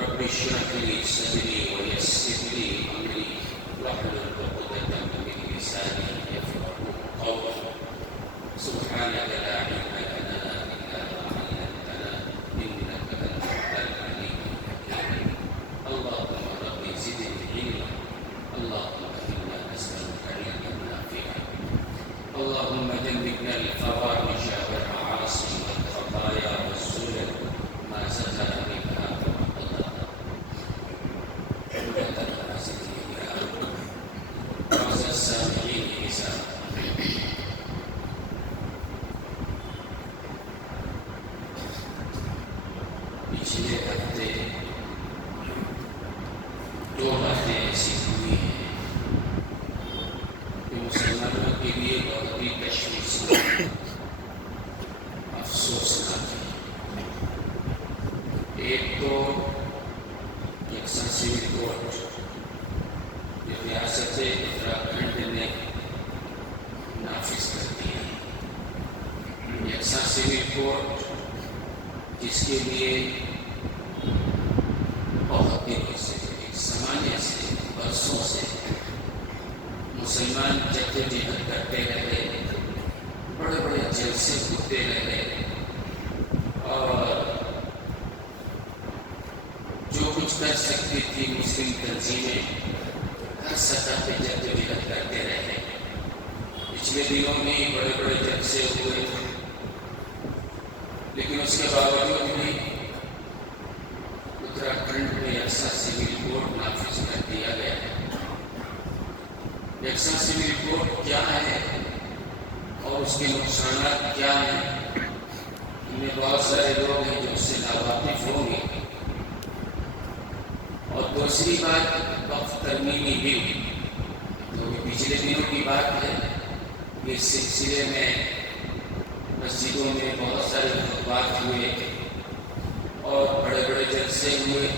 رب اشرح لي صدري ويسر لي أمري واحلل عقدة من لساني يفقهوا قولي سبحانك لا علم لنا إلا ما علمتنا إنك أنت العليم الحكيم اللهم رب زدني علما اللهم إنا نسألك علما نافعا اللهم جنبنا الفواحش والمعاصي والخطايا والزلل ما زكى منها وما بطن حمدة الرازقين وعز السامعين إذا پچھلے ہفتے دو باتیں ایسی ہوئی ہیں کہ مسلمانوں کے لیے بہت ہی تشویشناک افسوسناک ہے۔ ایک تو یکساں سول کورٹ جو ریاست اتراکھنڈ نے نافذ کر دیا، یکساں سول کورٹ جس کے لیے بہت دنوں سے ایک زمانے سے برسوں سے مسلمان جدوجہد کرتے رہے، بڑے بڑے جلسے ہوتے رہے اور جو کچھ کر سکتی تھی مسلم تنظیمیں ہر سطح پہ جدوجہد کرتے رہے۔ پچھلے دنوں میں بڑے بڑے جلسے ہوئے، لیکن اس کے باوجود بھی اتراکھنڈ میں یکساں سول کوڈ نافذ کر دیا گیا ہے۔ یکساں سول کوڈ کیا ہے اور اس کے نقصانات کیا ہیں، ان میں بہت سارے لوگ ہیں جو اس سے ناواقف ہوں گے۔ اور دوسری بات وقف ترمیمی بل، جو پچھلے دنوں کی بات ہے، اس سلسلے میں مسجدوں میں بہت سارے خطبات ہوئے اور بڑے بڑے جلسے ہوئے۔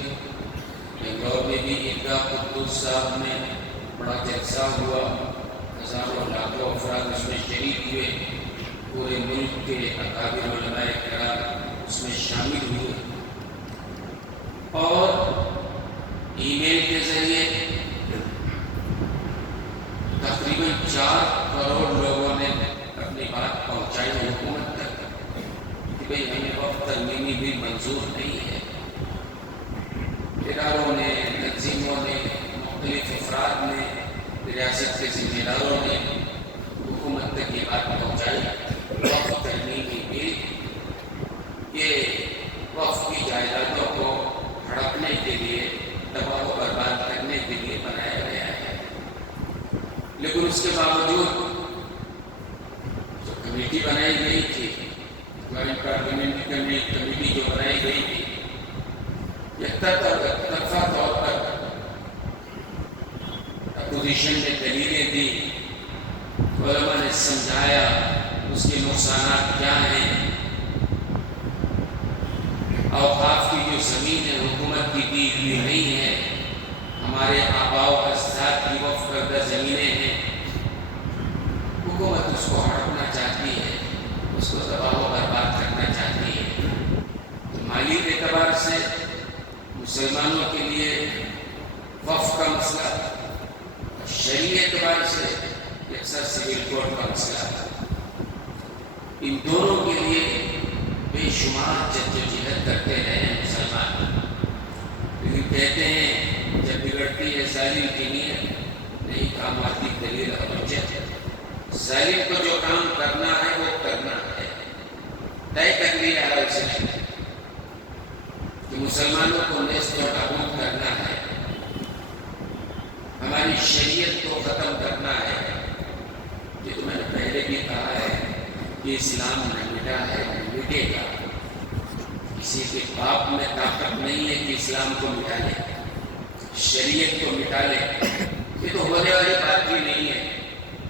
بنگلور میں بھی عیدگاہ قدوس صاحب میں بڑا جلسہ ہوا، ہزاروں لاکھوں افراد اس میں شریک ہوئے، پورے ملک کے اکابر علماء کرام اس میں شامل ہوئے اور ای میل کے ذریعے تقریباً 4 کروڑ لوگوں نے اپنی بات پہنچائی حکومت تک کہ بھئی ہمیں وقف ترمیمی بل منظور نہیں ہے۔ اداروں نے، تنظیموں نے، مختلف افراد نے، ریاست کے ذمہ داروں نے حکومت تک یہ بات پہنچائی۔ وقف ترمیمی بل یہ وقف کی جائیدادوں کو ہڑپنے کے لیے، تباہ و برباد کرنے کے لیے بنایا گیا ہے، لیکن اس کے باوجود جو کمیٹی بنائی گئی تھی، پارلیمنٹری کمیٹی جو بنائی گئی تھی، یک طرفہ طور پر اپوزیشن نے دلیلیں دی، علماء نے سمجھایا اس کے نقصانات کیا ہیں۔ اوقاف کی جو زمین ہے حکومت کی دی ہوئی نہیں ہے، ہمارے آباء و اجداد کی وقف کردہ زمینیں ہیں، حکومت اس کو ہڑپنا چاہتی ہے، اس کو تباہ و برباد کرنا چاہتی ہے۔ تو مالی اعتبار سے مسلمانوں کے لیے وقف کا مسئلہ، شرعی اعتبار سے یکساں سول کوڈ کا مسئلہ، ان دونوں کے لیے بے شمار جدوجہد کرتے رہے ہیں مسلمان، لیکن کہتے ہیں جب بگڑتی ہے ظالم کی نیت نہیں کام آتی دلیل اور حجت۔ ظالم کو جو کام کرنا ہے وہ کرنا ہے، طے کر لیا ہے اس نے کہ مسلمانوں کو نیست و نابود کرنا ہے، ہماری شریعت کو ختم کرنا ہے۔ یہ تو میں نے پہلے بھی کہا ہے کہ اسلام نہ مٹا ہے نہ مٹے گا، کسی کے باپ میں طاقت نہیں ہے کہ اسلام کو مٹا لے، شریعت کو مٹا لے۔ یہ تو ہونے والی بات بھی نہیں ہے،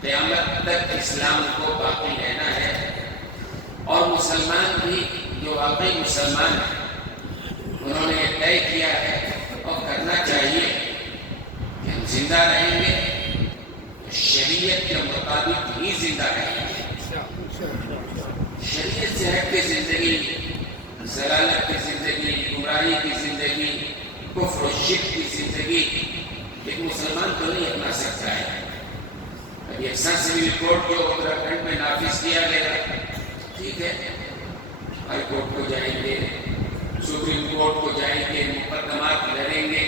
قیامت تک اسلام کو باقی رہنا ہے۔ اور مسلمان بھی جو واقعی مسلمان ہیں انہوں نے یہ طے کیا ہے اور کرنا چاہیے کہ ہم زندہ رہیں گے شریعت کے مطابق ہی زندہ رہیں گے۔ شریعت سے ہٹ کے زندگی، ضلالت کی زندگی، گمراہی کی زندگی، کفر و شرک کی زندگی ایک مسلمان تو نہیں اپنا سکتا ہے۔ ابھی اکثر سول کورٹ جو اتراکھنڈ میں نافذ کیا گیا، ٹھیک ہے، ہائی کورٹ کو جائیں گے، سپریم کورٹ کو جائیں گے، مقدمات لڑیں گے،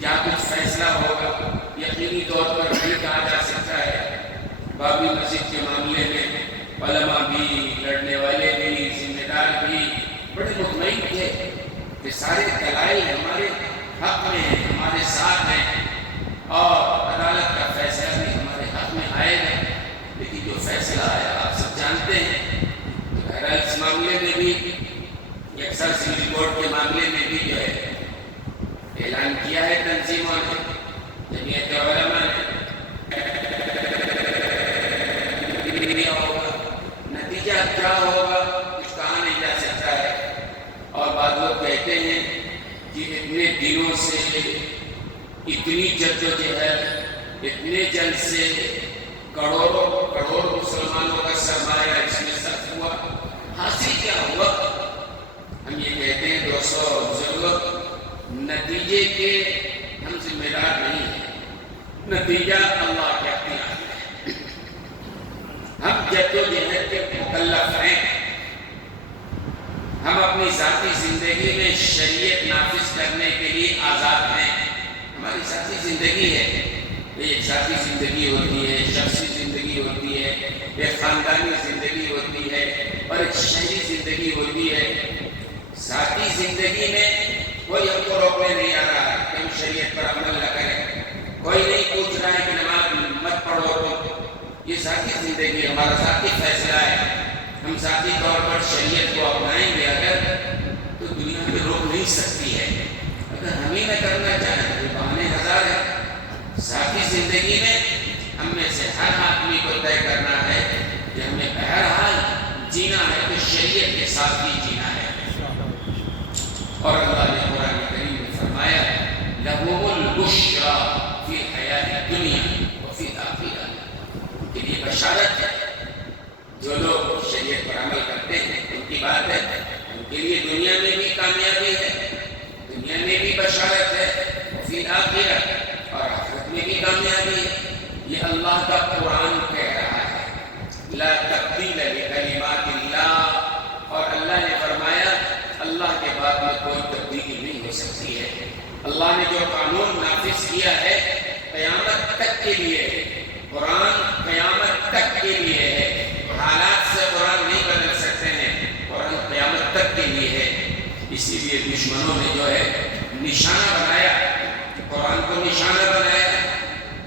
کیا کچھ فیصلہ ہوگا، یقینی طور پر نہیں کہا جا سکتا ہے۔ بابری مسجد کے معاملے میں علماء بھی، لڑنے والے بھی، ذمہ دار بھی بڑے مطمئن تھے کہ سارے دلائل ہمارے حق میں ہیں، ہمارے ساتھ ہیں، اور عدالت کا فیصلہ بھی ہمارے حق میں آئے گا۔ لیکن جو فیصلہ آیا آپ سب جانتے ہیں۔ تو بہرحال اس معاملے میں بھی، اکثر سول کورٹ کے معاملے میں بھی جو ہے اعلان کیا ہے تنظیموں نے، جمعیت علماء نے، نتیجہ کیا ہوگا کچھ کہا نہیں جا سکتا ہے۔ اور بعض لوگ کہتے ہیں کہ اتنے دنوں سے اتنی جدوجہد، اتنے جنگ سے کروڑ مسلمانوں کا سرمایہ اس میں صرف ہوا، حاصل کیا ہوا؟ ہم یہ کہتے ہیں دوستو بزرگوں، نتیجے کے ہم ذمہ دار نہیں ہیں، نتیجہ اللہ کے اختیار میں ہے۔ ہم جدوجہد کے مکلف ہیں، ہم اپنی ذاتی زندگی میں شریعت نافذ کرنے کے لیے آزاد ہیں۔ ہماری ذاتی زندگی ہے، ایک ذاتی زندگی ہوتی ہے، شخصی زندگی ہوتی ہے، ایک خاندانی زندگی ہوتی ہے، اور ایک شہری زندگی ہوتی ہے۔ ذاتی زندگی میں کوئی ہم کو روکنے نہیں آ رہا ہے کہ ہم شریعت پر عمل نہ کریں، کوئی نہیں پوچھ رہا ہے کہ نماز مت پڑھو تم، یہ ذاتی زندگی ہمارا ذاتی فیصلہ ہے۔ ہم ذاتی طور پر شریعت کو اپنائیں گے اگر، تو دنیا میں روک نہیں سکتی ہے۔ اگر ہم ہی نہ کرنا چاہیں تو بہانے ہزار ہیں۔ ذاتی زندگی میں ہم میں سے ہر آدمی کو طے کرنا ہے کہ ہمیں بہرحال جینا ہے تو شریعت کے ساتھ ہی جینا ہے۔ اور اللہ نے قرآن کریم میں فرمایا لَهُمُ الْبُشْرَى فِي الْحَيَاةِ الدُّنْيَا وَفِي الْآخِرَةِ، کہ یہ بشارت ہے۔ جو لوگ شریعت پر عمل کرتے ہیں ان کی بات ہے، ان کے لیے دنیا میں بھی کامیابی ہے، دنیا میں بھی بشارت ہے، وفی الآخرہ، اور آخرت میں بھی کامیابی ہے۔ یہ اللہ کا قرآن کہہ رہا ہے، لا تبدیل لکلمات اللہ، اور اللہ نے فرمایا اللہ کے بعد میں کوئی تبدیلی نہیں ہو سکتی ہے۔ اللہ نے جو قانون نافذ کیا ہے قیامت تک کے لیے ہے، قرآن قیامت تک کے لیے ہے، حالات سے قرآن نہیں بدل سکتے ہیں، قرآن قیامت تک کے لیے ہے۔ اسی لیے دشمنوں نے جو ہے نشانہ بنایا، قرآن کو نشانہ بنایا،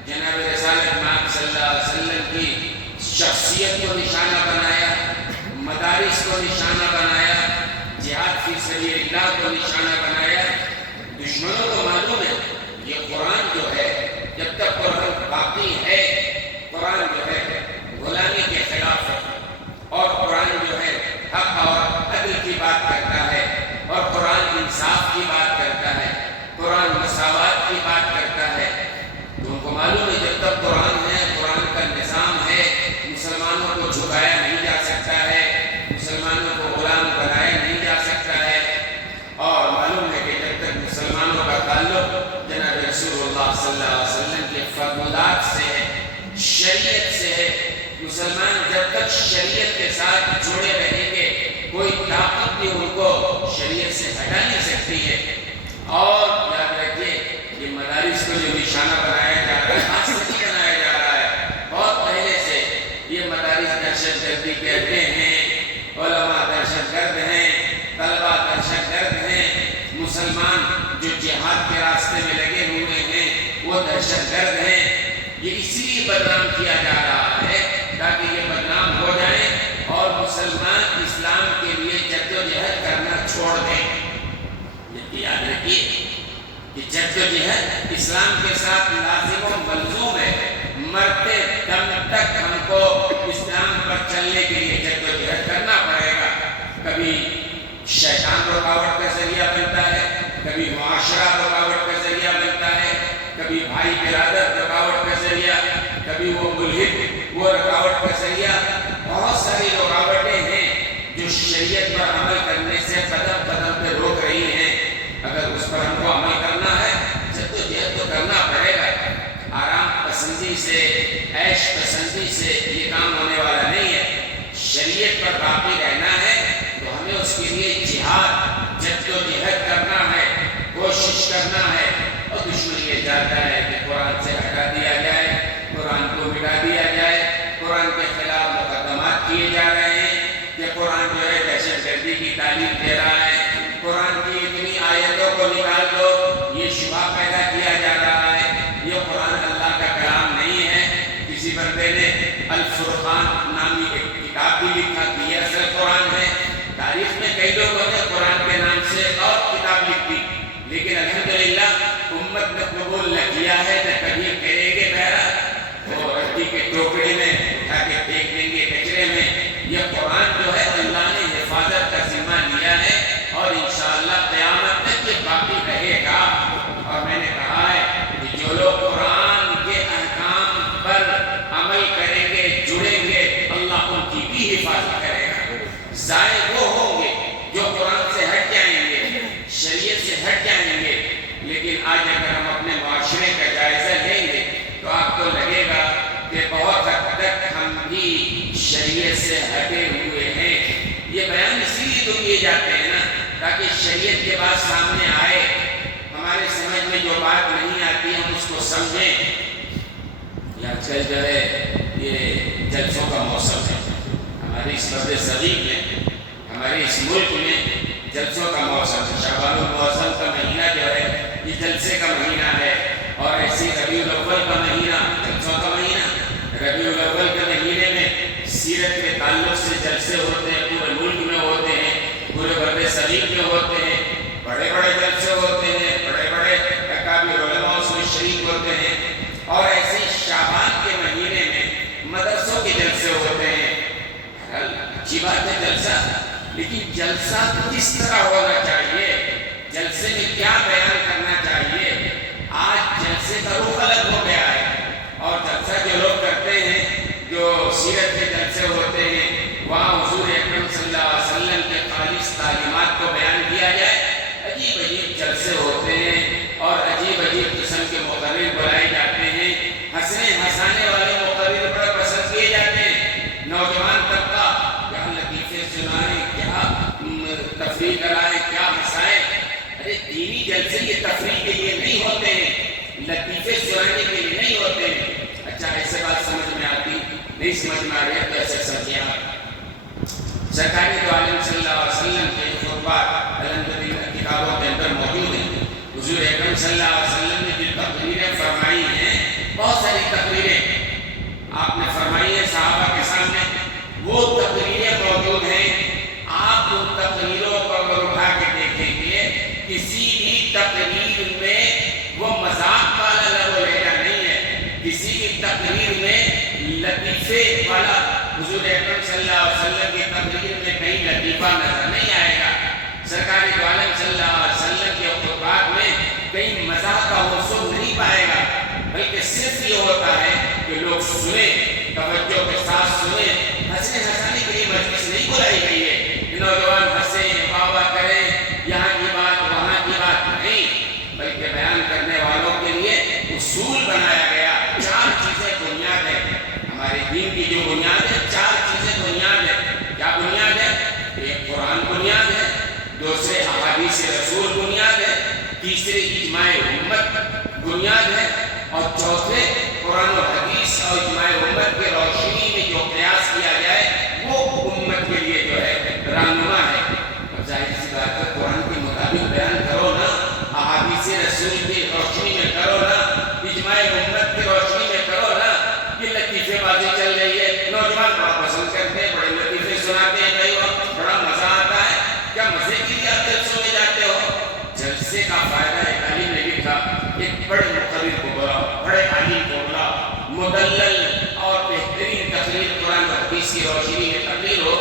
جناب رسالت مآب صلی اللہ علیہ وسلم کی شخصیت کو نشانہ بنایا، مدارس کو نشانہ بنایا، جہاد فی سبیل اللہ کو نشانہ بنایا۔ دشمنوں کو معلوم ہے یہ قرآن جو ہے جب تک قرآن باقی ہے، قرآن جو ہے غلامی کے خلاف ہے، اور قرآن جو ہے حق اور عدل کی بات کرتا ہے، اور قرآن انصاف کی بات کرتا ہے، قرآن مساوات کی بات کرتا ہے۔ تو ان کو معلوم ہے جب تک قرآن ہے، قرآن کا نظام ہے، مسلمانوں کو جھکایا نہیں جا سکتا ہے، مسلمانوں کو غلام بنایا نہیں جا سکتا ہے۔ اور معلوم ہے کہ جب تک مسلمانوں کا تعلق جناب رسول اللہ صلی اللہ علیہ وسلم کے فرمودات سے ہے، شریعت سے ہے، مسلمان جب تک شریعت کے ساتھ جڑے رہیں گے کوئی طاقت بھی ان کو شریعت سے ہٹا نہیں سکتی ہے۔ اور یاد رکھیے یہ مدارس کو جو نشانہ بنایا جا رہا ہے آج سے نہیں بنایا جا رہا ہے، بہت پہلے سے یہ مدارس دہشت گردی کہتے ہیں، علماء دہشت گرد ہیں، طلباء دہشت گرد ہیں، مسلمان جو جہاد کے راستے میں لگے ہوئے ہیں وہ دہشت گرد ہیں۔ یہ اسی لیے بدنام کیا جا رہا ہے تاکہ یہ بدنام ہو جائیں اور مسلمان اسلام کے لیے جدوجہد کرنا چھوڑ دیں۔ یاد رکھیے کہ جدوجہد اسلام کے ساتھ لازم و ملزوم ہے، مرتے دم تک ہم کو اسلام پر چلنے کے لیے جدوجہد کرنا پڑے گا۔ کبھی شیطان رکاوٹ کا ذریعہ بنتا ہے، کبھی معاشرہ رکاوٹ کا ذریعہ بنتا ہے، کبھی بھائی برادر رکاوٹ کا ذریعہ، کبھی وہ ملحد وہ رکاوٹ کا ذریعہ۔ بہت ساری رکاوٹیں ہیں جو شریعت پر عمل کرنے سے قدم قدم پہ روک رہی ہیں۔ اگر اس پر ہم کو عمل کرنا کو نکال دو، یہ شبہ پیدا کیا جا رہا ہے یہ قرآن اللہ کا کلام نہیں ہے۔ کسی بندے نے الفرقان نامی ایک کتاب بھی لکھا کہ یہ اصل قرآن ہے۔ تاریخ میں کئی لوگوں نے قرآن کے نام سے اور کتاب لکھی، لیکن الحمدللہ امت نے قبول نہ کیا ہے، نہ کبھی کرے گے۔ بہرحال وہ رتی کے ٹوکرے میں اٹھا کے پھینک دیں گے کچرے میں۔ یہ قرآن جو ہے اللہ نے حفاظت کا ذمہ لیا ہے اور انشاءاللہ قیامت تک یہ باقی رہے گا۔ اور میں نے کہا ہے کہ جو لوگ قرآن کے احکام پر عمل کریں گے، جڑیں گے، اللہ ان کی بھی حفاظت کرے گا۔ ضائع وہ ہوں گے جو قرآن سے ہٹ جائیں گے، شریعت سے ہٹ جائیں گے۔ لیکن آج اگر ہم اپنے معاشرے کا جائزہ لیں گے تو آپ کو لگے گا کہ بہت حد تک ہم بھی شریعت سے ہٹے ہوئے ہیں۔ یہ بیان اس لیے تو کیے جاتے ہیں نا تاکہ شریعت کے بات سامنے آئے، ہمارے سمجھ میں جو بات نہیں آتی ہم اس کو سمجھیں۔ یہ آج کل جو ہے یہ جلسوں کا موسم ہے، ہماری اس برد صغیر میں، ہمارے اس ملک میں جلسوں کا موسم ہے۔ شعبان المعظم کا مہینہ جو ہے یہ جلسے کا مہینہ ہے، اور ایسی ربیع الاول کا مہینہ جلسوں کا مہینہ۔ ربیع الاول کے مہینے میں سیرت کے تعلق سے جلسے ہوتے ہیں، پورے ملک میں ہوتے ہیں، پورے برد صغیر میں ہوتے ہیں، بڑے بڑے جلسے ہوتے ہیں، بڑے بڑے اکابر علماء اس میں شریک ہوتے ہیں۔ اور ایسے شعبان کے مہینے میں مدرسوں کے جلسے ہوتے ہیں۔ اچھی بات ہے جلسہ، لیکن جلسہ کس طرح ہونا چاہیے، جلسے میں کیا بیان کرنا چاہیے؟ آج جلسے کا رخ الگ ہو گیا ہے، اور جلسہ جو لوگ کرتے ہیں، جو سیرت کے جلسے ہوتے ہیں، وہاں حضور اکرم صلی اللہ علیہ وسلم کے خالص تعلیمات کو بیان کیا جائے۔ عجیب عجیب جلسے ہوتے ہیں اور عجیب عجیب قسم کے مقرر بلائے جاتے ہیں، ہنسنے ہنسانے والے مقرر بڑے پسند کیے جاتے ہیں۔ نوجوان طبقہ کیا لطیفے سنائیں، کیا تفریح کرائیں، کیا ہنسائیں۔ ارے دینی جلسے یہ تفریح کے لیے نہیں ہوتے ہیں، لطیفے سنانے کے لیے نہیں ہوتے ہیں۔ اچھا ایسے بات سمجھ میں آتی نہیں، سمجھ میں آ رہی ہے تو ایسے سمجھیں آپ۔ سرکاری دو عالم صلی اللہ علیہ وسلم کے خطبات الحمدللہ کتابوں کے اندر موجود ہیں۔ حضور اکرم صلی اللہ علیہ وسلم نے جو تقریریں فرمائی ہیں، بہت ساری تقریریں آپ نے فرمائی ہیں صحابہ کے سامنے، وہ تقریریں موجود ہیں۔ آپ ان تقریروں کو اگر اٹھا کے دیکھیں گے، کسی بھی تقریر میں وہ مذاق والا لب و لہجہ نہیں ہے، کسی بھی تقریر میں لطیفے والا، حضور اکرم صلی اللہ علیہ وسلم کی تقریر میں کہیں لطیفہ نظر نہیں آئے گا۔ سرکار دو عالم صلی اللہ علیہ وسلم کے خطبات میں کہیں مزاح کا عنصر نہیں پائے گا، بلکہ صرف یہ ہوتا ہے کہ لوگ سنیں، توجہ کے ساتھ سنیں۔ ہنسنے ہنسانے کے لیے مجلس نہیں بلائی گئی ہے کہ نوجوان ہنسیں، واہ واہ کریں، یہاں کی بات وہاں کی بات نہیں، بلکہ بیان کرنے والوں کے لیے اصول بنایا گیا۔ چار چیزیں بنیاد ہے، ہمارے دین کی جو بنیاد ہے، چار چیزیں بنیاد ہے۔ کیا بنیاد ہے؟ ایک قرآن بنیاد ہے، دوسرے احادیث رسول بنیاد ہے، تیسرے اجماع امت بنیاد ہے، اور چوتھے قرآن و حدیث اور اجماع امت کے روشنی میں جو قیاس کیا جائے وہ امت کے لیے جو ہے رہنما ہے۔ اب ظاہر سی بات ہے قرآن کے مطابق بیان کرو نا، احادیث رسول کی روشنی میں کرو نا، اجماع امت کی روشنی میں کرو نا۔ یہ لطیفے بازی چل رہی ہے، نوجوان بڑا پسند کرتے ہیں، بڑے لطیفے سناتے ہیں، کئی وقت بڑا مزہ آتا ہے۔ کیا مزے کے لیے آپ جلسوں میں جاتے ہو؟ جلسے کا فائدہ ایک عالم نے لکھا، ایک بڑے مقرر کو بولا، بڑے عالم کو بولا، مدلل اور بہترین تقریر قرآن و حدیث کی روشنی میں تقریر ہو،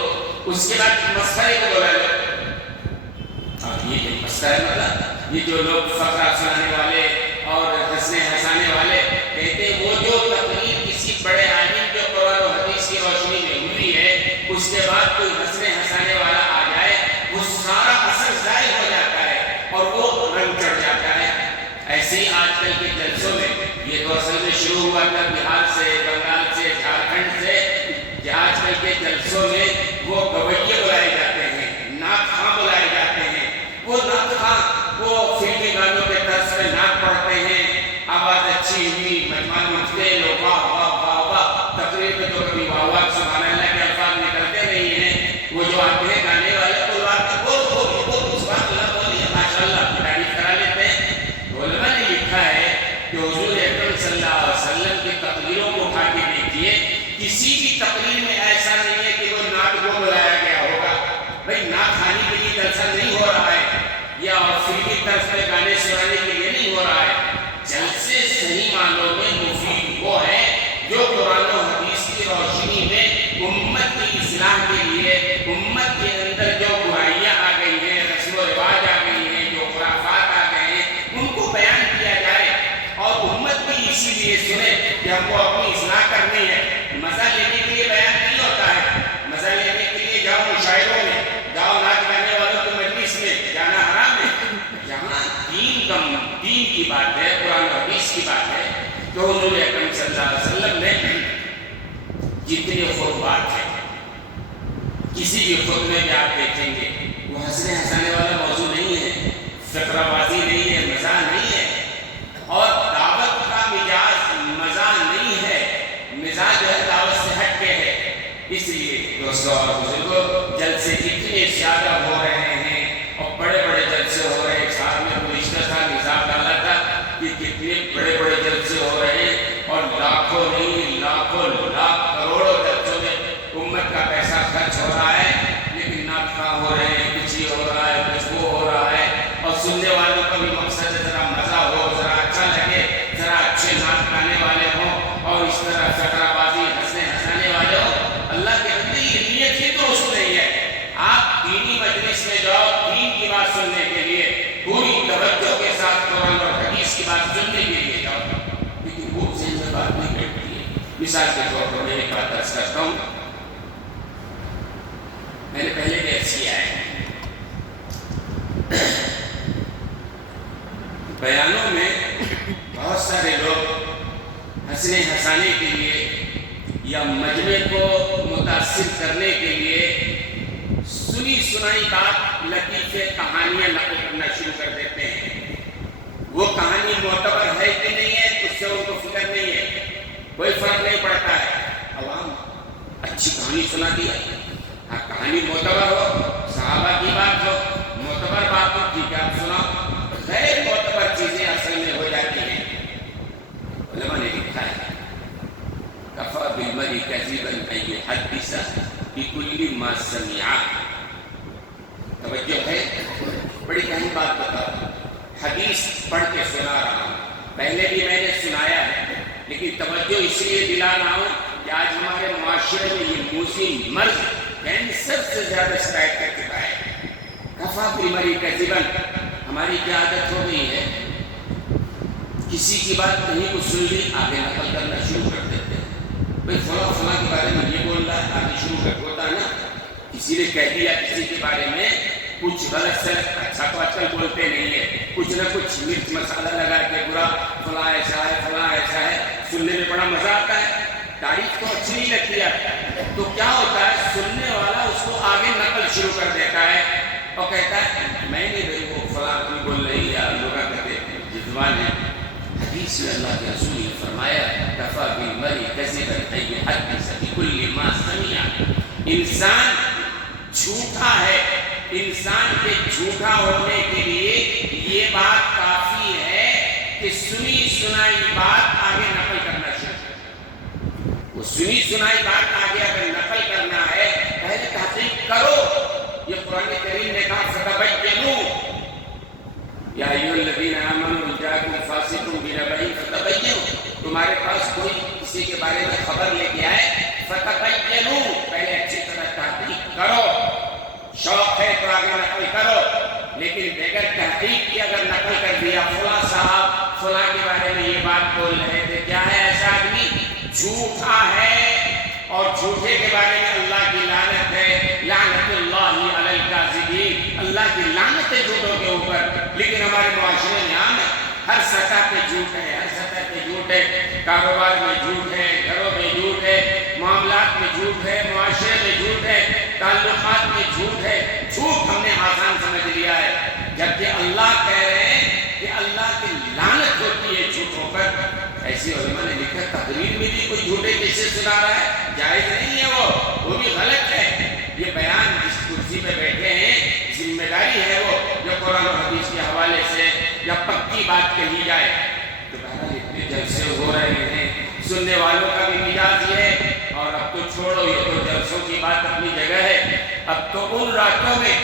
اس کے بعد مسخرے کو بولا لو۔ اب یہ ایک مسئلہ ہے، مطلب یہ جو لوگ فقرہ سنانے والے اور ہنسنے ہنسانے والے کہتے ہیں وہ جو تقریر کسی بڑے عالم کے قرآن و حدیث کی روشنی میں ہوئی ہے، اس کے بعد کوئی ہنسنے ہنسانے والا آ جائے، وہ سارا اثر ظاہر ہو جاتا ہے اور وہ رنگ چڑھ جاتا ہے۔ ایسے ہی آج کل کے جلسوں میں، یہ تو اصل میں شروع ہوا تھا بہار سے، بنگال سے، جھارکھنڈ سے، کہ آج کل کے جلسوں میں وہ گویے بلائے جاتے ہیں، نعت خواں بلائے جاتے ہیں۔ وہ نعت خواں وہ فلمی گانوں کے طرز میں نعت پڑھتے ہیں، آواز اچھی ہوئی، مہمان اٹھتے ہیں، لوگ واہ واہ واہ واہ۔ تقریر میں تو کبھی واہ واہ سبحان اللہ کے الفاظ نکلتے نہیں ہیں، وہ جو آتے ہیں گانے والے بلواتے بول بول بول سبحان اللہ بولیے، ماشاء اللہ تعریف کرا کسی بھی تقریر میں ایسا نہیں ہے کہ وہ نعت کو بلایا گیا ہوگا. بھائی نعت خانی کے لیے جلسہ نہیں ہو رہا ہے یا فلمی طرز پہ گانے سنانے کے لیے نہیں ہو رہا ہے. جلسے صحیح معنوں میں مفید وہ ہے جو قرآن و حدیث کی روشنی میں امت کی اصلاح کے لیے، امت کے اندر جو برائیاں آ گئی ہیں، رسم و رواج آ گئی ہیں، جو خرافات آ گئے ہیں، ان کو بیان کیا جائے. اور امت بھی اسی لیے سنے کہ ہم کو اپنی اصلاح کرنی ہے. مزہ لینے کے لیے بیان نہیں ہوتا ہے. مزہ لینے کے لیے جاؤ مشاعروں میں، جاؤ ناچ گانے والوں کی مجلس میں جانا حرام ہے. یہاں دین کی بات ہے، قرآن و حدیث کی بات ہے. تو حضور اکرم صلی اللہ علیہ وسلم نے جتنے خطبات ہیں، کسی بھی خطبے میں آپ دیکھیں گے وہ ہنسنے ہنسانے والا موضوع نہیں ہے، فقرہ بازی نہیں ہے، مزاح نہیں ہے. اور دعوت کا مزاج مزاح نہیں ہے، مزاج جو ہے دعوت سے ہٹ کے ہے. اس لیے دوستوں اور بزرگوں، جلسے جتنے زیادہ ہو رہے ہیں اور بڑے بڑے جلسے ہو رہے ہیں. ساتھ میں گزشتہ سال حساب ڈالا تھا کہ کتنے بڑے بڑے جلسے ہو رہے ہیں اور لاکھوں نہیں لاکھوں لاکھ کروڑوں جلسوں میں امت کا پیسہ خرچ ہو رہا ہے. لیکن ناکاں ہو رہے ہیں، کچھ یہ ہو رہا ہے، کچھ وہ ہو رہا ہے. اور سننے والوں کا بھی مقصد ہے ذرا مزہ ہو، ذرا اچھا لگے، ذرا اچھے نعت گانے والے ہوں اور اس طرح فقرہ بازی ہنسنے ہنسانے والے ہوں. اللہ کے بندے یہ نیت ہی تو اصول نہیں ہے. آپ دینی مجلس میں جاؤ دین کی بات سننے کے لیے، پوری توجہ کے ساتھ قرآن اور حدیث کی بات سننے کے لیے جاؤ. لیکن وہ ذہن میں بات نہیں کرتی ہے. مثال کے طور پر میں ایک بات عرض کرتا ہوں. میں نے پہلے بھی عرض کیا ہے، بیانوں میں بہت سارے لوگ ہنسنے ہنسانے کے لیے یا مجمع کو متاثر کرنے کے لیے سنی سنائی بات، لطیفے، کہانیاں نقل کرنا شروع کر دیتے ہیں. وہ کہانی معتبر ہے کہ نہیں ہے اس سے ان کو فکر نہیں ہے، کوئی فرق نہیں پڑتا ہے. عوام اچھی کہانی سنا دیا، ہاں کہانی معتبر ہو، صحابہ کی بات ہو، معتبر بات ہو، ٹھیک ہے آپ سناؤ. غیر معتبر چیزیں اصل میں ہو جاتی ہیں. علماء نے لکھا ہے کفا بالمرء کذبا ان یحدث بکل ما سمع. توجہ ہے، بڑی اہم بات بتاؤ. حدیث پڑھ کے سنا رہا ہوں، پہلے بھی میں نے سنایا ہے، لیکن توجہ اس لیے دلا رہا ہوں کہ آج ہمارے معاشرے میں یہ موذی مرض کینسر سے زیادہ شکایت کر چکا ہے. کفا بالمرء کذبا، ہماری کیا عادت ہو گئی ہے، کسی کی بات کہیں کو سن لی آگے نقل کرنا شروع کر دیتے ہیں. بھائی فلاں فلاں کے بارے میں یہ بول رہا ہے، آگے شروع کر ہوتا ہے نا. کسی نے کہہ دیا کسی کے بارے میں کچھ غلط سلط، اچھا تو آج کل بولتے نہیں ہے، کچھ نہ کچھ مرچ مسالہ لگا کے برا، فلاں ایسا ہے فلاں ایسا ہے. سننے میں بڑا مزہ آتا ہے، تاریخ تو اچھی نہیں لگتی ہے. تو کیا ہوتا ہے، سننے والا اس کو آگے نقل شروع کر دیتا ہے اور کہتا ہے میں نہیں بھائی وہ فلاں کوئی بول رہی ہے، لوگ کہتے ہیں جذبان ہے. حدیث میں اللہ کے رسول نے فرمایا کفا بالمرء کذبا ان یحدث بکل ما سمع. انسان جھوٹا ہے، انسان کے جھوٹا ہونے کے لیے یہ بات کافی ہے کہ سنی سنائی بات آگے نقل کرنا شروع. وہ سنی سنائی بات آگے اگر نقل کرنا ہے پہلے تحقیق کرو. یہ قرآن کریم نے کہا فتبینوا یا ایھا الذین آمنوا ان جاءکم فاسق بنبأ فتبینوا. تمہارے پاس کوئی کسی کے بارے میں خبر لے کے آئے، فتبینوا، پہلے اچھی طرح تحقیق کرو. شوق ہے تو آگے نقل کرو، لیکن بغیر تحقیق کی اگر نقل کر دیا فلاں صاحب فلاں کے بارے میں یہ بات بول رہے تھے، کیا ہے ایسا آدمی جھوٹا ہے. اور جھوٹے کے بارے میں اللہ کی لعنت ہے، لعنت اللہ علی الکاذبین. اللہ کی لعنت ہے جھوٹوں کے اوپر. لیکن ہمارے معاشرے میں عام ہے، ہر سطح پہ جھوٹ ہے، ہر سطح پہ جھوٹ ہے. کاروبار میں جھوٹ ہے، گھروں میں جھوٹ ہے، معاملات میں جھوٹ ہے، معاشرے میں جھوٹ ہے، تعلقات میں جھوٹ ہے. جھوٹ ہم نے آسان سمجھ لیا ہے، جبکہ اللہ کہہ رہے ہیں کہ اللہ کی لعنت ہوتی ہے جھوٹوں پر. ایسی علماء نے لکھا تقریر میں بھی کوئی جھوٹے قصے سنا رہا ہے، جائز نہیں ہے، وہ بھی غلط ہے. یہ بیان جس کرسی پہ بیٹھے ہیں ذمہ داری ہے وہ جو قرآن و حدیث کے حوالے سے یا پکی بات کہی جائے. تو بہرحال اتنے جلسے ہو رہے ہیں، سننے والوں کا بھی مزاج یہ ہے اور بات اپنی جگہ ہے۔ اب تو ان راتوں میں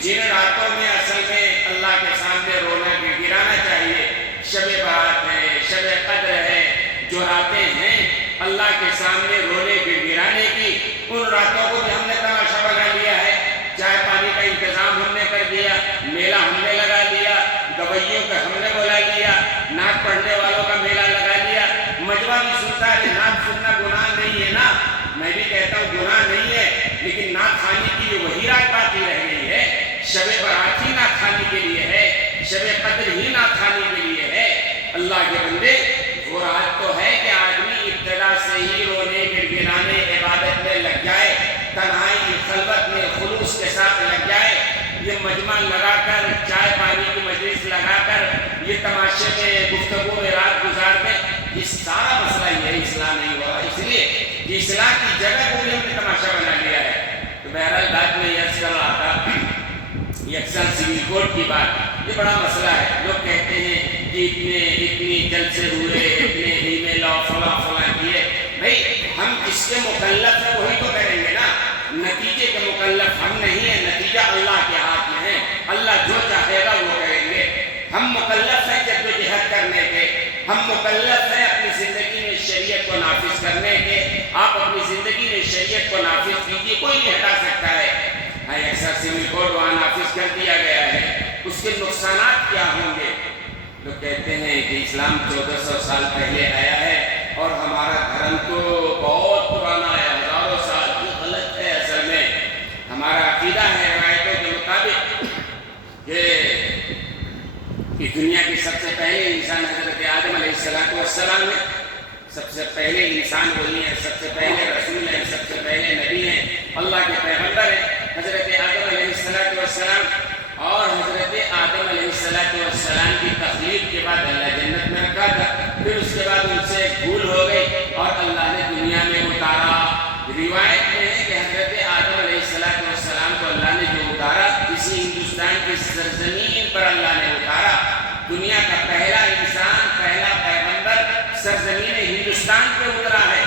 جن راتوں میں اصل میں اللہ کے سامنے رونا گڑگڑانا چاہیے، شب برات ہے، شب قدر ہے، جو راتیں ہیں اللہ کے سامنے رونے گڑگڑانے کی، ان راتوں کو بھی ہم نے تماشا بنا لیا ہے۔ چائے پانی کا انتظام ہم نے کر دیا، میلہ ہم نے لگا لیا، گویوں کا ہم نے بلا لیا، نعت پڑھنے والوں کا میلہ لگا لیا۔ مجمع بھی سنتا ہے، نعت سننا گناہ نہیں ہے نا، میں بھی کہتا ہوں گناہ نہیں ہے، لیکن نعت خانی کی لیے وہی رات باقی رہ گئی ہے۔ شب برات ہی نعت خانی کے لیے ہے، شب قدر ہی نعت خانی کے لیے ہے۔ اللہ کے بندے، وہ رات تو ہے کہ آدمی ابتدا سے ہی رونے گڑگڑانے عبادت میں لگ جائے، تنہائی خلوت میں خلوص کے ساتھ لگ جائے۔ یہ مجمع لگا کر، چائے پانی کی مجلس لگا کر، یہ تماشے میں گفتگو میں رات گزار دیں، یہ سارا مسئلہ یہ ہے، اصلاح نہیں ہوا۔ اس لیے کہ اصلاح کی جگہ کو بھی ہم نے تماشا بنا لیا ہے۔ تو بہرحال بات میں یہ عرض کر رہا تھا، یکساں سول کوڈ کی بات، یہ بڑا مسئلہ ہے۔ لوگ کہتے ہیں کہ اتنی جلسے ہوئے، اتنے ای میل اور فلاں فلاں کیے۔ بھائی ہم جس کے مکلف ہیں وہی تو کریں گے نا، نتیجے کے مکلف ہم نہیں ہیں، نتیجہ اللہ کے ہاتھ میں ہے، اللہ جو چاہے گا وہ کریں گے۔ ہم مکلف ہیں جد و جہد کرنے کے، ہم مکلف ہیں اپنی زندگی میں شریعت کو نافذ کرنے کے۔ آپ اپنی زندگی میں شریعت کو نافذ کیجیے، کوئی نہیں ہٹا سکتا ہے۔ ہاں ایسا سول کوڈ وہاں نافذ کر دیا گیا ہے، اس کے نقصانات کیا ہوں گے؟ لوگ کہتے ہیں کہ اسلام 1400 سال پہلے آیا ہے اور ہمارا دھرم تو بہت پرانا ہے، ہزاروں سال۔ یہ غلط ہے، اصل میں ہمارا عقیدہ ہے روایتوں کے مطابق کہ دنیا کی سب سے پہلے انسان حضرت آدم علیہ السلام ہے، سب سے پہلے انسان وہی ہے، سب سے پہلے رسول ہیں، سب سے پہلے نبی ہیں، اللہ کے پیغمبر ہیں حضرت آدم علیہ السلام۔ اور حضرت آدم علیہ السلام کی تخلیق کے بعد اللہ جنت میں رکھا تھا، پھر اس کے بعد ان سے بھول ہو گئی اور اللہ نے دنیا میں اتارا۔ روایت میں ہے کہ حضرت آدم علیہ السلام کو اللہ نے جو اتارا، اسی ہندوستان کی سرزمین پر اللہ نے اتارا۔ دنیا کا پہلا انسان، پہلا پیغمبر سرزمین ہندوستان پہ اترا ہے۔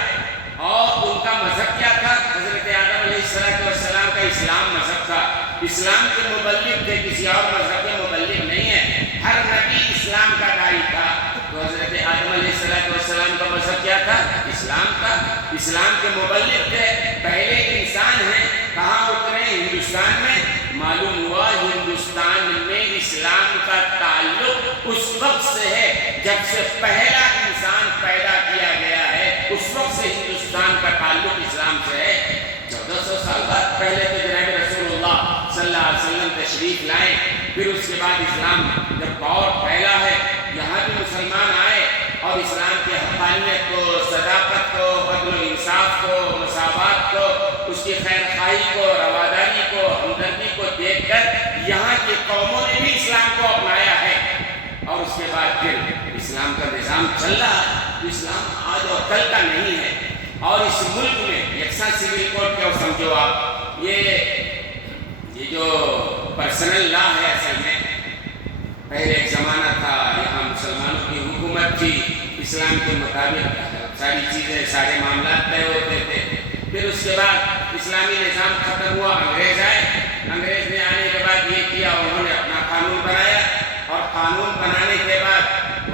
اور ان کا مذہب کیا تھا؟ حضرت آدم علیہ السلام کا اسلام مذہب تھا۔ اسلام کے مبلغ تھے، کسی اور مذہب کے مبلغ نہیں ہے۔ ہر نبی اسلام کا داعی تھا۔ تو حضرت آدم علیہ السلام کا مذہب کیا تھا؟ اسلام کا۔ اسلام کے مبلغ تھے، پہلے انسان ہیں۔ کہاں اترے؟ ہندوستان میں۔ معلوم ہوا ہندوستان میں اسلام کا تعلق اس وقت سے ہے جب سے پہلا انسان پیدا کیا گیا ہے، اس وقت سے ہندوستان کا تعلق اسلام سے ہے۔ 1400 سال بعد پہلے تو جناب رسول اللہ صلی اللہ علیہ وسلم تشریف لائے، پھر اس کے بعد اسلام جب دور پھیلا ہے، یہاں بھی مسلمان آئے اور اسلام کی حقانیت کو، صداقت کو، عدل و انصاف کو، مساوات کو، اس کی خیر خواہی کو، رواداری کو، ہمدردی کو دیکھ کر یہاں کی قوموں نے بھی اسلام کو اپنایا ہے۔ اور اس کے بعد پھر اسلام کا نظام چل رہا ہے۔ اسلام آج اور کل کا نہیں ہے۔ اور اس ملک میں یکساں سول کوڈ کیا سمجھو آپ، یہ جو پرسنل لا ہے، اصل میں پہلے ایک زمانہ تھا یہاں مسلمانوں کی حکومت تھی، اسلام کے مطابق ساری چیزیں، سارے معاملات طے ہوتے تھے۔ پھر اس کے بعد اسلامی نظام ختم ہوا، انگریز آئے۔ انگریز نے آنے کے بعد یہ کیا، انہوں نے اپنا قانون بنایا، اور قانون بنانے کے بعد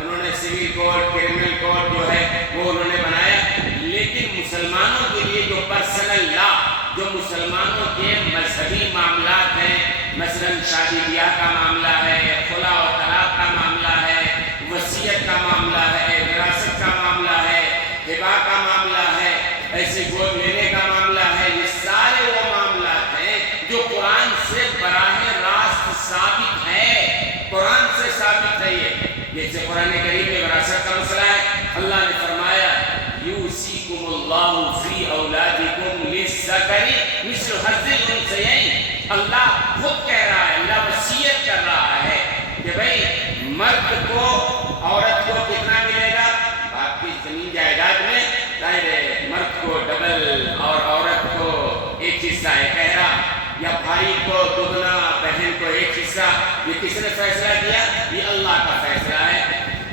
انہوں نے سول کوڈ، کرمنل کوڈ جو ہے وہ انہوں نے بنایا۔ لیکن مسلمانوں کے لیے جو پرسنل لا، جو مسلمانوں کے مذہبی معاملات ہیں، مثلا شادی بیاہ کا معاملہ ہے، خلا و طلاق کا معاملہ ہے، وصیت کا معاملہ ہے، وراثت کا معاملہ ہے، ہبہ کا معاملہ ہے، ایسے گود لینے کا معاملہ ہے، یہ سارے وہ معاملات ہیں جو قرآن سے براہ راست ثابت ہے، قرآن سے ثابت ہے۔ یہ جیسے قرآن کریم میں وراثت کا مسئلہ ہے، اللہ نے فرمایا یوصیکم اللہ فی اولادکم للذکر مثل حظ الانثیین۔ اللہ خود کہہ رہا ہے، اللہ وصیت کر رہا ہے کہ بھائی مرد کو، عورت کو کتنا ملے گا باپ کی زمین جائیداد میں؟ ظاہر ہے مرد کو ڈبل اور عورت کو ایک حصہ ہے کہہ رہا، یا بھائی کو دگنا، بہن کو ایک حصہ۔ یہ کس نے فیصلہ کیا؟ یہ اللہ کا فیصلہ ہے۔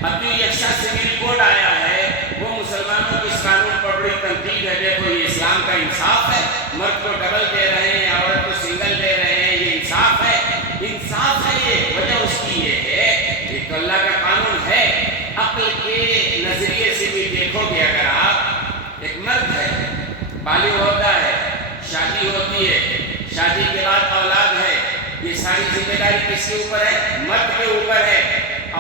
اب جو یکساں سول کوڈ آیا ہے وہ مسلمانوں کے اس قانون پر بڑی تنقید ہے۔ دیکھو یہ اسلام کا انصاف ہے، مرد کو ڈبل تو اللہ کا قانون ہے۔ عقل کے نظریے سے بھی دیکھو گے، اگر آپ ایک مرد ہے، بالغ ہوتا ہے، شادی ہوتی ہے، شادی کے بعد اولاد ہے، یہ ساری ذمہ داری کس کے اوپر ہے؟ مرد کے اوپر ہے۔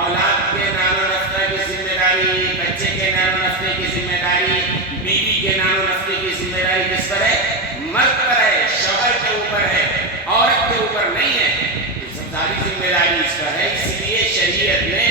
اولاد کے نان و نفقہ کی ذمہ داری، بچے کے نان و نفقے کی ذمہ داری، بیوی کے نان و نفقے کی ذمہ داری کس پر ہے؟ مرد پر ہے، شوہر کے اوپر ہے، عورت کے اوپر نہیں ہے۔ یہ سب ساری ذمہ داری اس پر ہے، اس لیے شریعت نے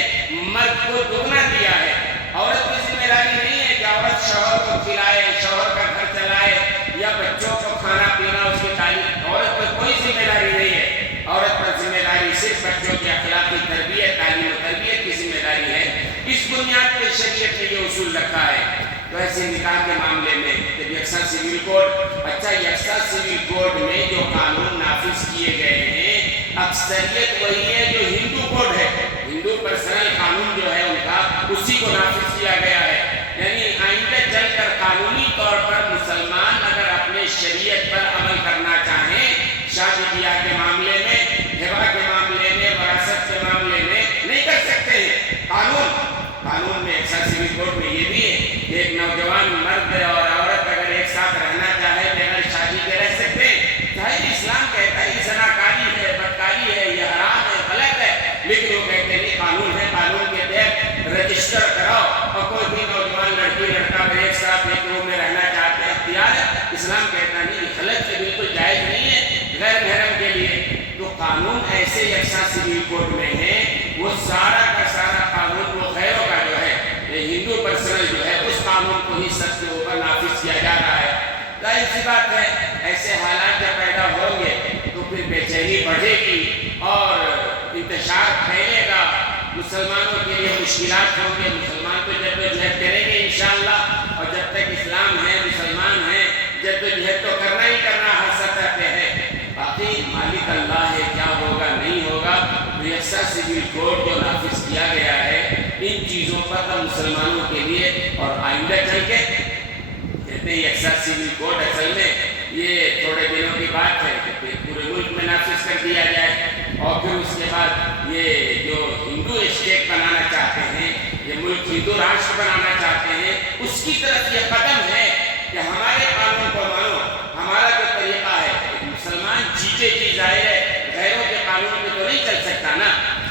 مرد کو دگنا دیا ہے۔ عورت کی ذمہ داری نہیں ہے کہ عورت شوہر کو کھلائے، شوہر کا گھر چلائے یا بچوں کو کھانا پینا، اس کی تعلیم، عورت پر کوئی ذمہ داری نہیں ہے۔ عورت پر ذمہ داری صرف بچوں کی اخلاقی تربیت، تعلیم و تربیت کی ذمہ داری ہے۔ اس بنیاد پہ شریعت نے یہ اصول رکھا ہے۔ تو ایسے نکاح کے معاملے میں جب یکساں سول کوڈ، اچھا یکساں سول کوڈ میں جو قانون نافذ کیے گئے ہیں، اکثریت وہی ہے جو ہندو کوڈ ہے، ہندو پرسنل قانون جو ہے ان کا، اسی کو نافذ کیا گیا ہے۔ یعنی آئندہ چل کر قانونی طور پر مسلمان اگر اپنے شریعت پر عمل کرنا چاہیں، شادی بیاہ کے معاملے میں، ہبہ کے معاملے میں، وراثت کے معاملے میں، نہیں کر سکتے ہیں۔ قانون میں یکساں سول کوڈ میں یہ بھی ہے کہ ایک نوجوان مرد اور عورت اگر ایک ساتھ رہنا چاہے بغیر شادی کے رہ سکتے ہیں۔ چاہے اسلام کہتا ہے یہ زناکاری ہے، بدکاری ہے، یہ حرام ہے، غلط ہے، لیکن وہ کہتے ہیں قانون ہے، قانون کے تحت رجسٹر کراؤ، اور کوئی بھی نوجوان لڑکی لڑکا اگر ایک ساتھ ایک روم میں رہنا چاہتے ہیں، اختیار ہے۔ اسلام کہتا نہیں، یہ غلط ہے، بالکل جائز نہیں ہے غیر محرم کے لیے۔ تو قانون ایسے یکساں سول کوڈ میں ہے، وہ سارا کا سارا قانون وہ غیروں کا جو ہے، یہ ہندو پرسنل جو ہے، اس قانون کو ہی سب کے اوپر نافذ کیا جا رہا ہے۔ ظاہر سی بات ہے، ایسے حالات جب پیدا ہوں گے تو پھر بے چینی بڑھے گی اور انتشار پھیلے گا، مسلمانوں کے لیے مشکلات ہوں گے۔ مسلمان تو جدوجہد کریں گے انشاءاللہ، اور جب تک اسلام ہے، مسلمان ہیں، جدوجہد تو کرنا ہی کرنا ہر سطح پہ ہے۔ باقی مالک اللہ ہے، کیا ہوگا نہیں ہوگا۔ تو یکساں سول کوڈ جو نافذ کیا گیا ہے، ان چیزوں پر ہم مسلمانوں کے لیے، اور آئندہ چل کے کہتے ہیں یکساں سول کوڈ اصل میں یہ تھوڑے دنوں کی بات ہے کہ پھر پورے ملک میں نافذ کر دیا جائے، اور پھر اس کے بعد یہ جو ہندو اسٹیٹ بنانا چاہتے ہیں، یہ ملک ہندو راشٹر بنانا چاہتے ہیں، اس کی طرف یہ قدم ہے کہ ہمارے قانون کو مانو۔ ہمارا جو طریقہ ہے، مسلمان جیتے جی ظاہر ہے غیروں کے قانون پہ تو نہیں چل سکتا نا۔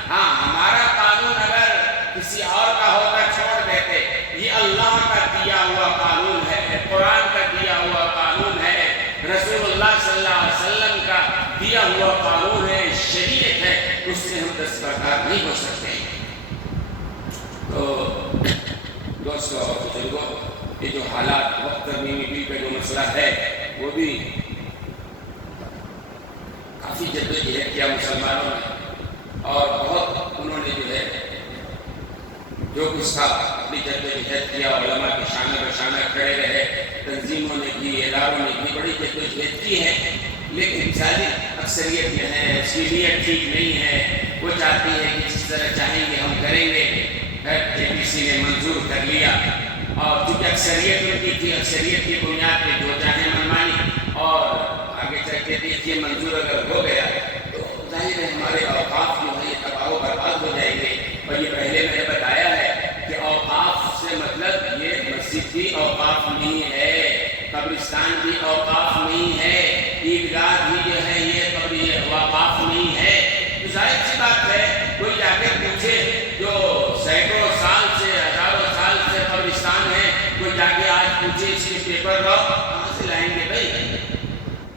ہاں، ہمارا قانون اگر کسی اور کا ہوتا چھوڑ دیتے، یہ اللہ کا دیا ہوا قانون ہے، قرآن کا دیا ہوا قانون ہے، رسول اللہ صلی اللہ علیہ وسلم کا دیا ہوا قانون ہے، شریعت ہے، اس سے ہم دستبردار نہیں ہو سکتے۔ تو دوستو اور بزرگوں، یہ جو حالات وقت ترمیمی بل کا جو مسئلہ ہے، وہ بھی کافی جدوجہد کیا مسلمانوں نے، اور بہت انہوں نے جو ہے جو کچھ تھا اپنی جدوجہد کیا، علماء کے شانہ بشانہ کھڑے رہے، تنظیموں نے کی، اداروں نے کی، بڑی جدوجہد کی ہے، لیکن ساری اکثریت جو ہے اس کی نیت ٹھیک نہیں ہے۔ وہ چاہتی ہے کہ جس طرح چاہیں گے ہم کریں گے۔ JPC نے منظور کر لیا، اور چونکہ اکثریت ان کی تھی، اکثریت کی بنیاد پہ جو چاہیں منمانی، اور آگے چل کے دیکھیے منظور اگر ہو گیا تو ظاہر ہے ہمارے اوقاف جو ہیں یہ تباہ و برباد ہو جائیں گے۔ اور یہ پہلے میں نے بتایا ہے کہ اوقاف سے مطلب یہ مسجد بھی اوقاف نہیں ہے، قبرستان بھی اوقاف نہیں ہے، عیدگاہ بھی جو ہے یہ اوقاف نہیں ہے۔ تو ظاہر سی بات ہے، کوئی جا کے پوچھے جو سینکڑوں سال سے، ہزاروں سال سے قبرستان ہے، کوئی جا کے آج پوچھے اس کے پیپر لاؤ، کہاں سے لائیں گے بھائی؟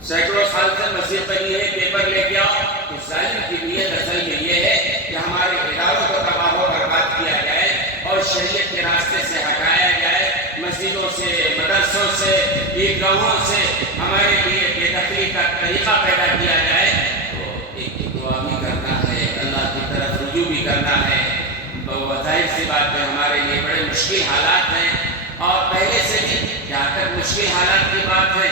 سینکڑوں سال سے مسجد بنی ہے، پیپر لے کے آؤ۔ تو ظالم کی نیت اصل میں یہ ہے کہ ہمارے اداروں کو تباہ و برباد کیا جائے اور شریعت کے راستے سے ہٹایا جائے، مسجدوں سے، مدرسوں سے، عیدگاہوں سے ہمارے لیے بے دخلی کا طریقہ پیدا کیا جائے۔ تو ایک دعا بھی کرنا ہے، اللہ کی طرف رجوع بھی کرنا ہے۔ ظاہر سی بات ہے ہمارے لیے بڑے مشکل حالات ہیں، اور پہلے سے بھی جہاں تک مشکل حالات کی بات ہے،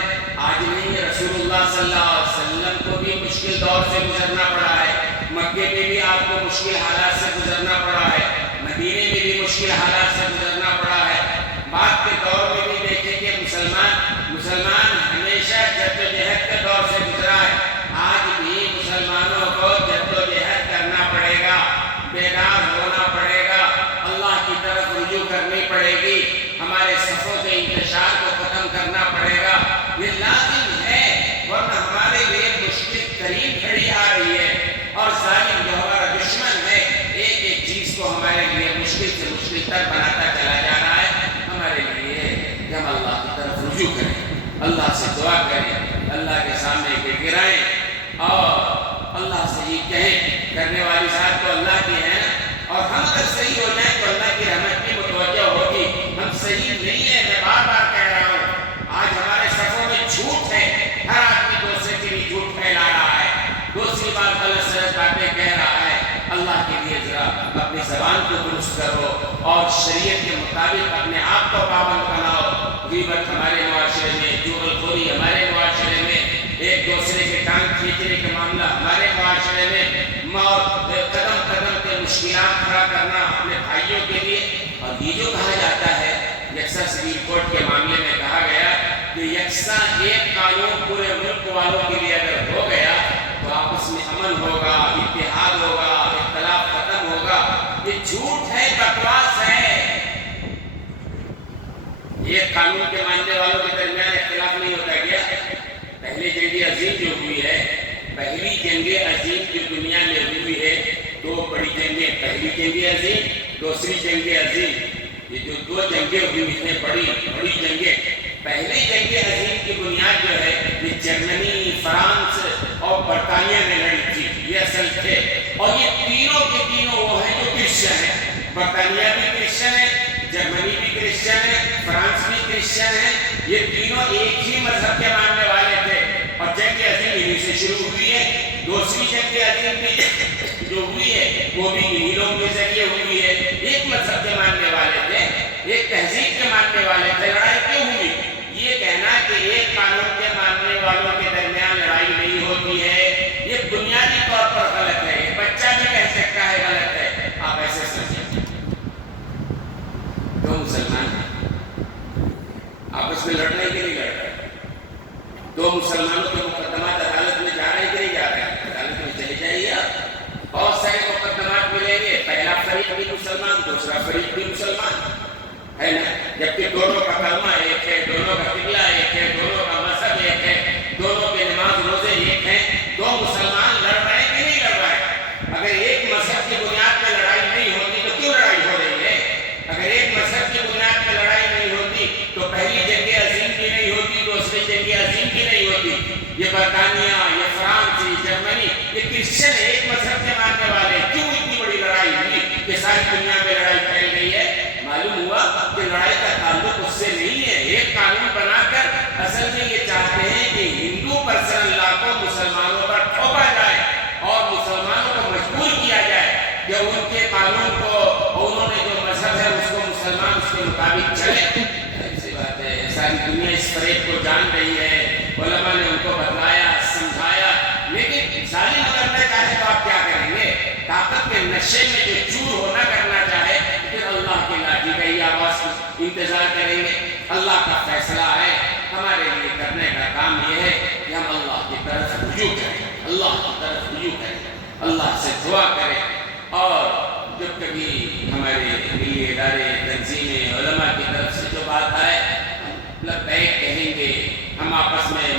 آج نہیں ہے، رسول اللہ صلی اللہ علیہ وسلم کو بھی مشکل دور سے گزرنا پڑا ہے، مکے میں بھی آپ کو مشکل حالات سے گزرنا پڑا ہے، مدینے میں بھی مشکل حالات سے گزرنا پڑا ہے۔ بعد کے دور میں بھی دیکھیں کہ مسلمان ہمیشہ جدوجہد کے دور سے گزرا ہے، آج بھی مسلمانوں کو جدوجہد کرنا پڑے گا، بیدار ہونا پڑے گا۔ انتشار کو ختم کرنا پڑے گا، یہ لازم ہے، ورنہ ہمارے لیے مشکل ترین گھڑی آ رہی ہے، اور ظالم جو ہمارا دشمن ہے ایک ایک چیز کو ہمارے لیے مشکل سے مشکل تر بناتا چلا جا رہا ہے۔ ہمارے لیے کہ ہم اللہ کی طرف رجوع کریں، اللہ سے دعا کریں، اللہ کے سامنے گر گرائیں، اور اللہ سے یہ کہیں، کرنے والی ذات تو اللہ کی ہے نا، اور ہم اگر صحیح ہو جائیں تو اللہ کی رحمت کی متوجہ ہوگی۔ ہم صحیح نہیں ہیں، میں بار بار کہہ رہا ہوں، آج ہمارے صفوں میں جھوٹ ہے، ہر آدمی دوسرے کے لیے جھوٹ پھیلا رہا ہے، دوسری بات غلط سلط باتیں کہہ رہا ہے۔ اللہ کے لیے ذرا اپنی زبان کو درست کرو اور شریعت کے مطابق اپنے آپ کو پابند بناؤ۔ غیبت ہمارے معاشرے میں، چغل خوری ہمارے معاشرے میں، ایک دوسرے کے ٹانگ کھینچنے کے معاملہ ہمارے معاشرے میں، قدم قدم پہ مشکلات کھڑا کرنا اپنے بھائیوں کے لیے۔ اور یہ جو کہا جاتا ہے، یکساں سپریم کورٹ کے معاملے میں کہا گیا کہ یکساں ایک قانون پورے ملک والوں کے لیے اگر ہو گیا تو آپس میں امن ہوگا، اتحاد ہوگا، اختلاف ختم ہوگا۔ یہ جھوٹ ہے، بکواس ہے۔ ایک قانون کے ماننے والوں کے درمیان اختلاف نہیں ہوتا کیا؟ پہلی جنگ عظیم جو ہوئی ہے، پہلی جنگ عظیم جو دنیا میں ہوئی ہے، دو بڑی جنگیں، پہلی جنگ عظیم، دوسری جنگ عظیم، یہ جو دو جنگیں ہوئی ہیں بڑی جنگیں، پہلی جنگ عظیم کی بنیاد جو ہے یہ جرمنی، فرانس اور برطانیہ میں لڑی تھی، یہ اصل تھے، اور یہ تینوں کے تینوں وہ ہیں جو کرسچن ہیں۔ برطانیہ بھی کرسچن ہے، جرمنی بھی کرسچن ہے، فرانس بھی کرسچن ہے، یہ تینوں ایک ہی مذہب کے ماننے والے تھے، اور جنگ عظیم انہی سے شروع ہوئی ہے۔ دوسری جنگ عظیم بھی جو ہوئی ہے وہ بھی انہی لوگوں کے ذریعے ہوئی ہے۔ ایک مذہب کے ماننے والے تھے، ایک تہذیب کے ماننے والے تھے، لڑائی کیوں ہوئی؟ یہ کہنا کہ ایک قانون کے ماننے والوں کے درمیان لڑائی نہیں ہوتی ہے، یہ بنیادی طور پر غلط ہے، یہ بچہ بھی کہہ سکتا ہے غلط ہے۔ آپ ایسے سمجھیں، دو مسلمان ہیں، آپس میں لڑ رہے کہ نہیں لڑ رہے؟ دو مسلمانوں کے مقدمات عدالت میں جا رہے کہ نہیں جا رہے؟ عدالت میں چلے جائیے آپ، بہت سارے مقدمات ملیں گے، پہلا فریق بھی مسلمان، دوسرا فریق بھی مسلمان ہے نا، جبکہ دونوں کا کلمہ ایک ہے، دونوں کا قبلہ ایک ہے، دونوں کا مذہب ایک ہے، دونوں کے نماز روزے ایک ہیں، دو مسلمان لڑ رہے ہیں کہ نہیں لڑ رہے ہیں؟ اگر ایک مذہب کی بنیاد پہ لڑائی نہیں ہوتی تو کیوں لڑائی ہو رہی ہے؟ اگر ایک مذہب کی بنیاد پہ لڑائی نہیں ہوتی تو پہلی جنگ عظیم کی نہیں ہوتی، دوسری جنگ عظیم کی نہیں ہوتی۔ یہ برطانیہ، یہ فرانس، یہ جرمنی، یہ کرسچن ہے، ایک مذہب کے ماننے والے، کیوں اتنی بڑی لڑائی ہوئی کہ ساری دنیا میں لڑائی پھیل گئی ہے؟ معلوم ہوا کہ لڑائی کا تعلق اس سے نہیں ہے۔ ایک قانون بنا کر اصل میں یہ چاہتے ہیں کہ ہندو پرسنل لا کو مسلمانوں پر تھوپا جائے اور مسلمانوں کو مجبور کیا جائے کہ ان کے قانون کو، انہوں نے جو مذہب ہے اس کو مسلمان اس کے مطابق چلے۔ ایسی بات ہے، ساری دنیا اس فریب کو جان رہی ہے، علماء نے ان کو بتلایا، سمجھایا، لیکن ظالم اگر نہ چاہے تو آپ کیا کریں گے؟ طاقت کے نشے میں جو چور ہونا کرنا چاہے پھر اللہ کی لاٹھی کا ہی آواز انتظار کریں گے۔ اللہ کا فیصلہ ہے، ہمارے لیے کرنے کا کام یہ ہے کہ ہم اللہ کی طرف رجوع کریں، اللہ کی طرف رجوع کریں، اللہ سے دعا کریں، اور جب کبھی ہمارے ملی ادارے، تنظیمیں، علماء کی طرف سے جو بات آئے ہم لبیک کہیں گے، ہم آپس میں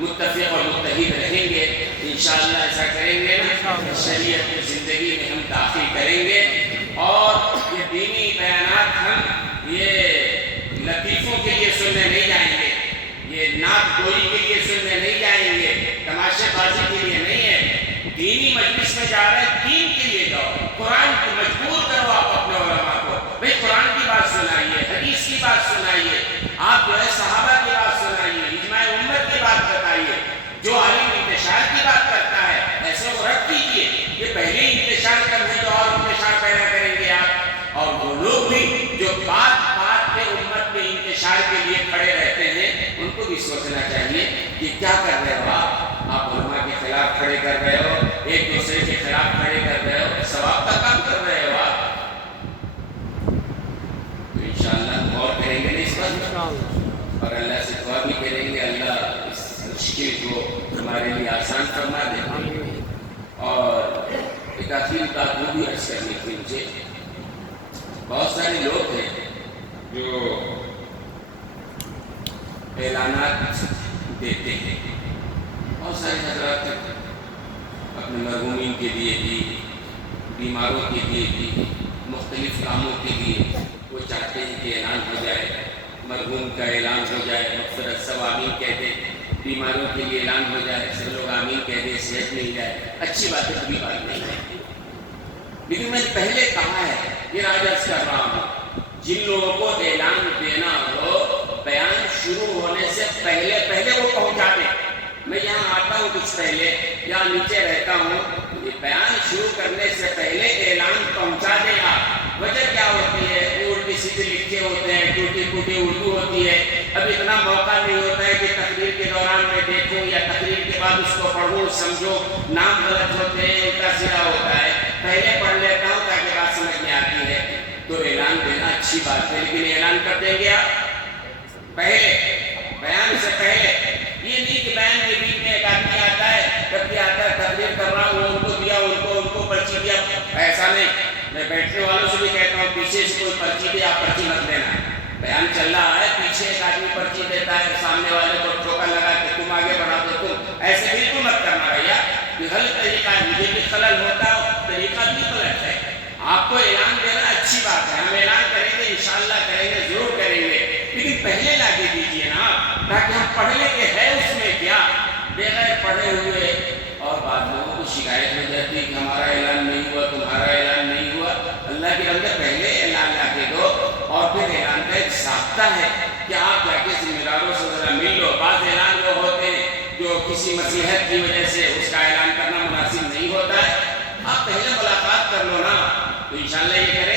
متفق اور متحد رہیں گے، انشاءاللہ ایسا کریں گے نا، شریعت کی زندگی میں ہم داخل کریں گے، اور یہ دینی بیانات ہم یہ لطیفوں کے لیے سننے نہیں جائیں گے، یہ نعت گوئی کے لیے سننے نہیں جائیں گے، تماشے بازی کے لیے نہیں ہے۔ دینی مجلس میں جا رہے ہیں، دین کے لیے جاؤ، قرآن کو مجبور کرو آپ اپنے علماء کو، بھئی قرآن کی بات سنائیے، حدیث کی بات سنائیے، آپ جو ہے صحابہ کی بات سنائیے، اجماع امت کی بات بتائیے۔ جو عالم انتشار کی بات کرتا ہے ایسے وہ رد کیجیے، یہ پہلے انتشار کم ہے تو اور انتشار پیدا کریں گے آپ۔ اور وہ لوگ بھی جو بات بات پہ امت میں انتشار کے لیے کھڑے رہتے ہیں ان کو بھی سوچنا چاہیے کہ کیا کر رہے ہو آپ علماء کے خلاف کھڑے کر رہے ہو، ایک دوسرے کے خلاف کھڑے کر رہے ہو، ثواب کا کام کر رہے ہو آپ۔ تو انشاءاللہ ہم غور کریں گے نہیں اس پر، اور اللہ سے دعا بھی کریں گے اللہ اس مشکل کو ہمارے لیے آسان فرما دے۔ اور ایک آخری بات وہ بھی عرض کرنی تھی مجھے، بہت سارے لوگ ہیں جو اعلانات دیتے ہیں. بہت سارے حضرات اپنے مرحومین کے لیے بھی، بیماروں کے لیے بھی، مختلف کاموں کے لیے وہ چاہتے ہیں کہ اعلان ہو جائے، مرحوم کا اعلان ہو جائے، مغفرت سب آمین کہتے ہیں. بیماروں کے لیے اعلان ہو جائے، سب لوگ آمین کہہ دیں، صحت مل جائے. اچھی بات ہے، کوئی بات نہیں ہے. لیکن میں نے پہلے کہا ہے، یہ عرض کر رہا ہوں، جن لوگوں کو اعلان دینا ہو بیان شروع ہونے سے پہلے وہ پہنچا دیں. میں یہاں آتا ہوں کچھ پہلے، یہاں نیچے رہتا ہوں، یہ بیان شروع کرنے سے پہلے اعلان پہنچا دیں آپ. وجہ کیا ہوتی ہے؟ الٹی سیدھے لکھے ہوتے ہیں، ٹوٹی پھوٹی اردو ہوتی ہے. اب اتنا موقع نہیں ہوتا ہے کہ تقریر کے دوران میں دیکھوں یا تقریر کے بعد اس کو پڑھوں سمجھو. نام غلط ہوتے ہیں، الٹا سیدھا ہوتا ہے. پہلے پڑھ لیتا ہوں تاکہ بات سمجھ میں آتی ہے. تو اعلان دینا اچھی بات ہے، لیکن اعلان کر دیں گے آپ پہلے، بیان سے پہلے. یہ نہیں کہ بیان کے بیچ میں ایک آدمی آتا ہے، جب آتا ہے تقریر کر رہا ہوں، ان کو دیا، ان کو پرچی دیا. ایسا نہیں. میں بیٹھنے والوں سے بھی کہتا ہوں پیچھے سے کوئی پرچی دے، آپ پرچی مت دینا. بیان چل رہا ہے، پیچھے ایک آدمی پرچی دیتا ہے، سامنے والے کو ٹھوکا لگا کہ تم آگے بڑھا دو. تم ایسے بالکل مت کرنا بھیا، یہ غلط طریقہ ہے. مجھے بھی خلل ہوتا ہے، طریقہ بھی غلط ہے. آپ کو اعلان دینا اچھی بات ہے، ہم اعلان کریں گے، انشاءاللہ کریں گے، ضرور کریں گے، لیکن پہلے لا کے دیجیے نا، تاکہ ہم پڑھ لیں کہ ہے اس میں کیا. بغیر پڑھے ہوئے اور بعد لوگوں کو شکایت ہو جاتی ہے کہ ہمارا اعلان نہیں ہوا، تمہارا اعلان نہیں ہوا. اللہ کے بندے پہلے اعلان لا کے دو، اور پھر اعلان کا ایک ضابطہ ہے کہ آپ جا کے ذمہ داروں سے ذرا مل لو. بعض اعلان وہ ہوتے ہیں جو کسی مصیحت کی وجہ سے اس کا اعلان کرنا مناسب نہیں ہوتا ہے. آپ پہلے ملاقات کر لو نا، تو انشاءاللہ یہ کریں